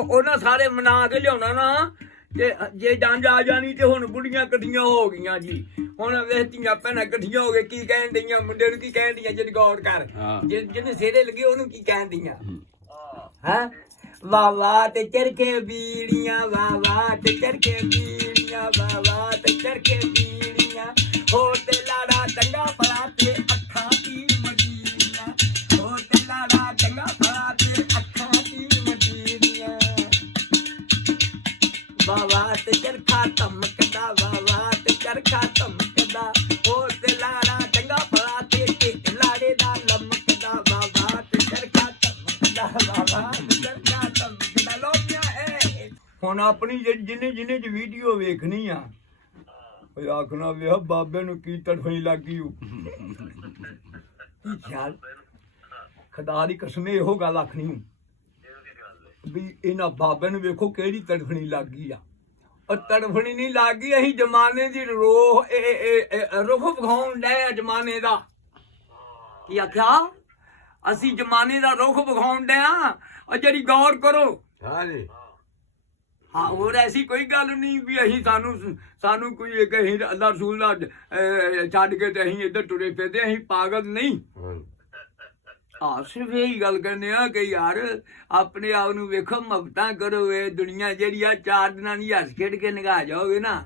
ਉਹਨਾਂ ਸਾਰੇ ਮਨਾ ਕੇ ਲਿਆਉਣਾ ਨਾ ਤੇ ਜੇ ਜੰਜ ਆ ਜਾਣੀ ਤੇ ਹੁਣ ਬੁੜੀਆਂ ਇਕੱਠੀਆਂ ਹੋ ਗਈਆਂ ਜੀ ਹੁਣ ਵੇਖ ਧੀਆਂ ਭੈਣਾਂ ਇਕੱਠੀਆਂ ਹੋ ਗਏ ਕੀ ਕਹਿਣ ਡਈਆਂ ਮੁੰਡੇ ਨੂੰ ਕੀ ਕਹਿਣ ਡਈਆਂ ਜਿਹੜੀ ਗੌਰ ਕਰ ਜਿਹਨੇ ਸਿਰੇ ਲੱਗੇ ਉਹਨੂੰ ਕੀ ਕਹਿਣ ਡਈਆਂ ਹੈਂ ਵਾਹ ਵਾਹ ਤੇ ਚਰਖੇ ਬੀੜੀਆਂ ਵਾਹ ਵਾਹ ਤੇ ਚਰਖੇ ਬੀੜੀਆਂ ਵਾਹ ਵਾਹ ਤੇ ਚਰਖੇ ਬੀੜੀਆਂ ਹੋ ਤੇ ਲਾੜਾ ਚੰਗਾ ਭਲਾ ਤੇ ਅੱਖਾਂ ਦੀ ਮਦੀਨੀਆਂ ਹੋ ਤੇ ਲਾੜਾ ਚੰਗਾ ਭਲਾ ਤੇ ਅੱਖਾਂ ਦੀ ਮਦੀਨੀਆਂ ਵਾਹ ਵਾਹ ਤੇ ਚਰਖਾ ਧਮਕਦਾ ਵਾਹ ਵਾਹ ਤੇ ਚਰਖਾ ਧਮਕਦਾ ਹੋ ਤੇ ਲਾੜਾ ਚੰਗਾ ਭਲਾ ਤੇ ਲਾੜੇ ਦਾ ਲਮਕਦਾ ਵਾਹ ਵਾਹ ਤੇ ਚਰਖਾ ਧਮਕਦਾ ਵਾਹ ਵਾਹ ਤੇ ਚਰਖਾ ਧਮਕਦਾ ਲੋਕਿਆ ਏ ਹੁਣ ਆਪਣੀ ਜਿਹਨੇ ਚ ਵੀਡੀਓ ਵੇਖਣੀ ਆ ਉਹ ਆਖਣਾ ਵੇਖ ਬਾਬੇ ਨੂੰ ਕੀ ਤੜਫਣੀ ਲੱਗ ਗਈ ਕੀ ਖਿਆਲ ਖੁਦਾ ਦੀ ਕਸਮ ਇਹੋ ਗੱਲ ਆਖਣੀ ਵੀ ਇਹਨਾਂ ਬਾਬੇ ਨੂੰ ਵੇਖੋ ਕਿਹੜੀ ਤੜਫਣੀ ਲੱਗ ਗਈ ਆ ਉਹ ਤੜਫਣੀ ਨਹੀਂ ਲੱਗ ਗਈ ਅਸੀਂ ਜ਼ਮਾਨੇ ਦੀ ਰੁੱਖ ਵਿਖਾਉਣ ਡਏ ਜ਼ਮਾਨੇ ਦਾ ਕੀ ਆਖਿਆ ਅਸੀਂ ਜ਼ਮਾਨੇ ਦਾ ਰੁੱਖ ਵਿਖਾਉਣ ਡਏ ਆ ਉਹ ਜਿਹੜੀ ਗੌਰ ਕਰੋ ਹਾਂਜੀ ਹਾਂ ਹੋਰ ਐਸੀ ਕੋਈ ਗੱਲ ਨਹੀਂ ਵੀ ਅਸੀਂ ਸਾਨੂੰ ਕੋਈ ਇੱਕ ਅਸੀਂ ਅੱਲਾ ਰਸੂਲ ਦਾ ਛੱਡ ਕੇ ਤੇ ਅਸੀਂ ਇੱਧਰ ਤੁਰੇ ਫਿਰਦੇ ਅਸੀਂ ਪਾਗਲ ਨਹੀਂ ਸਿਰਫ ਇਹੀ ਗੱਲ ਕਰਨੇ ਆ ਕਿ ਯਾਰ ਆਪਣੇ ਆਪ ਨੂੰ ਵੇਖੋ ਮੁਹੱਬਤਾਂ ਕਰੋ ਇਹ ਦੁਨੀਆ ਜਿਹੜੀ ਆ 4 ਦਿਨਾਂ ਦੀ ਹੱਸ ਖੇਡ ਕੇ ਨਿਗਾਹ ਜਾਓਗੇ ਨਾ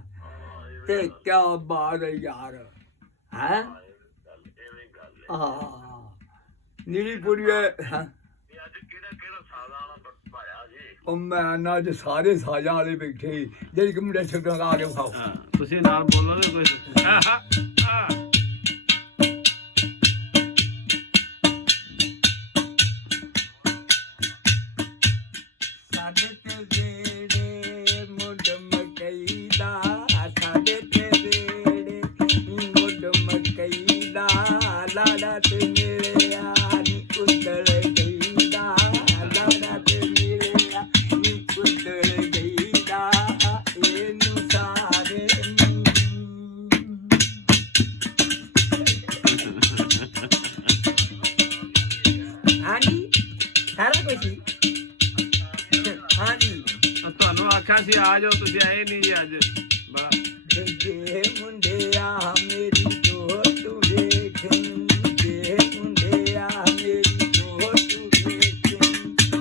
ਤੇ ਕਿਆ ਬਾਤ ਹੈ ਯਾਰ ਹੈ ਨੀਲੀ ਪੂਰੀ ਹੈ ਉਹ ਮੈਂ ਨਾ ਅੱਜ ਸਾਰੇ ਸਾਜਾਂ ਵਾਲੇ ਬੈਠੇ ਜਿਹੜੀ ਕਿ ਮੁੰਡੇ ਛੱਡਾਂ ਆ ਕੇ ਵਿਖਾਓ ਤੁਸੀਂ ਨਾਲ ਬੋਲੋ ਨਾ ਕੋਈ ਤੁਹਾਨੂੰ ਆਖਿਆ ਸੀ ਆ ਜਾਓ ਤੁਸੀਂ ਆਏ ਨਹੀਂ ਜੀ ਅੱਜ ਬੜਾ ਜੇ ਮੁੰਡਿਆ ਮੇਰੀ ਜੋਤ ਵੇਖਣ ਜੇ ਮੁੰਡਿਆ ਮੇਰੀ ਜੋਤ ਵੇਖਣ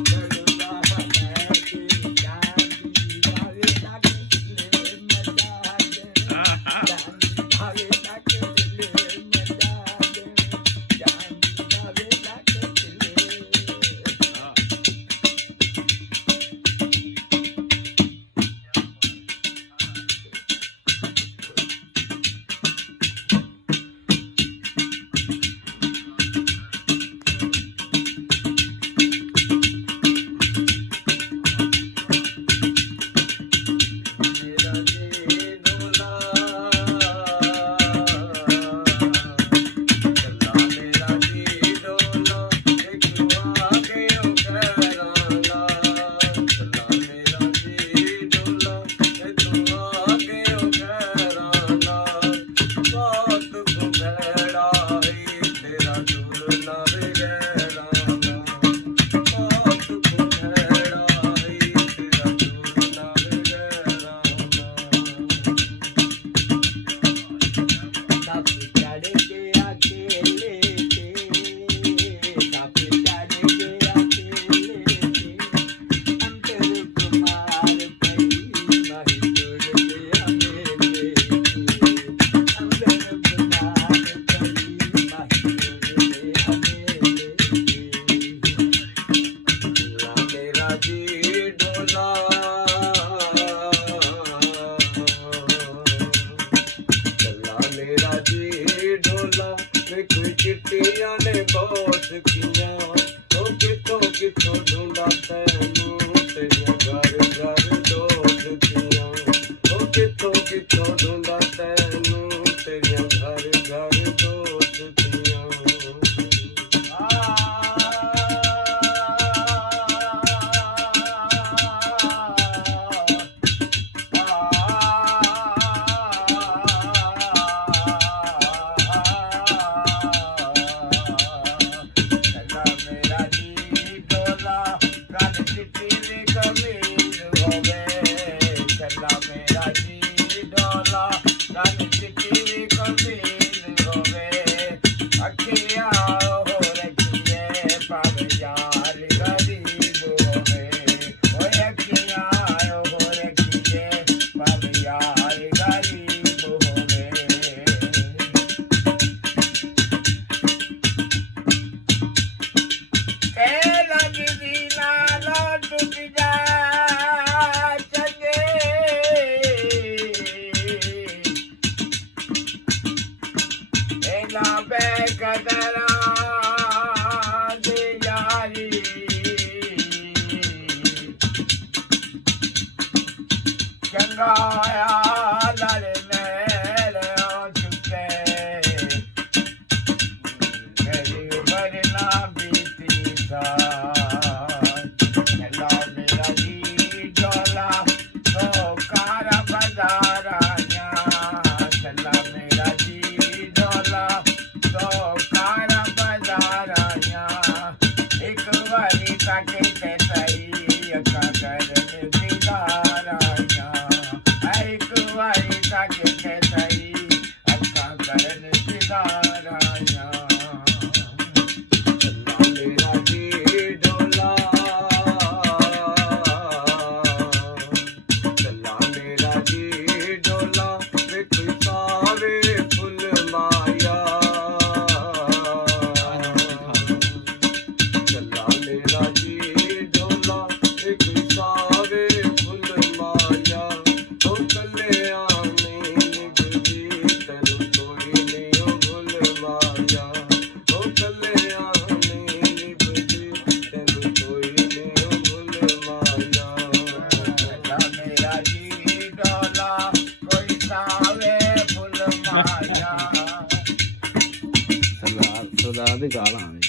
ਜਲਵਾ ਲੈ ਕੇ ਜਾਂਦੀ ਆਵੇ ਤੱਕ ਲੈ ਮਜ਼ਾ ਦੇ ਆਵੇ ਤੱਕ ਲੈ ਮਜ਼ਾ ਦੇ ਜਾਂਦੀ ਆਵੇ ਤੱਕ ਗਾਇਆ ਲੜ ਮੇਰੇ ਹੋ ਚੁੱਕੇ ਮੇਰੀ ਉਮਰ ਨਾ ਬੀਤੀ ਸਾ ਚੱਲਾ ਮੇਰਾ ਜੀ ਡੋਲਾ ਤੋ ਕਾਰ ਬਜ਼ਾਰਾਂ ਚੱਲਾ ਮੇਰਾ ਜੀ ਡੋਲਾ ਤੋ ਕਾਰ ਬਜ਼ਾਰਾਂ ਇੱਕ ਵਾਰੀ ਤੱਕ ਤੇ ਸਹੀ ਅੱਖਾਂ ਕਰਨ ਦੀਦਾਰਾਂ ਇੱਕ ਵਾਰੀ ਤੱਕ ਤੇ ਸਹੀ ਅੱਖਾਂ ਕਰਨ ਦੀਦਾਰਾਂ ਮੇਰਾ ਜੀ ਡੋਲਾ ਚੱਲਾ ਮੇਰਾ ਜੀ ਡੋਲਾ ਵੇਖ ਸਾਵੇ ਫੁੱਲ ਮਾਇਆ ਚੱਲਾ ਮੇਰਾ ਜੀ ਡੋਲਾ ਵੇਖ ਸਾਵੇ ਫੁੱਲ ਮਾਇਆ ਉਹ ਕੱਲਿਆਂ ਨੇ ਨਿਭਦੀ ਤੈਨੂੰ ਕੋਈ ਨਹੀਂ ਉਹ ਭੁੱਲ ਮਾਇਆ ਉਹ ਕੱਲਿਆਂ ਨੇ ਨਿਭਦੀ ਤੈਨੂੰ ਕੋਈ ਨਹੀਂ ਉਹ ਭੁੱਲ ਮਾਇਆ ਚੱਲਾ ਮੇਰਾ ਜੀ ਡੋਲਾ ਕੋਈ ਸਾਵੇ ਫੁੱਲ ਮਾਇਆ ਸਰਦਾਰ ਦੇ ਗਾਲਾਂ ਨੇ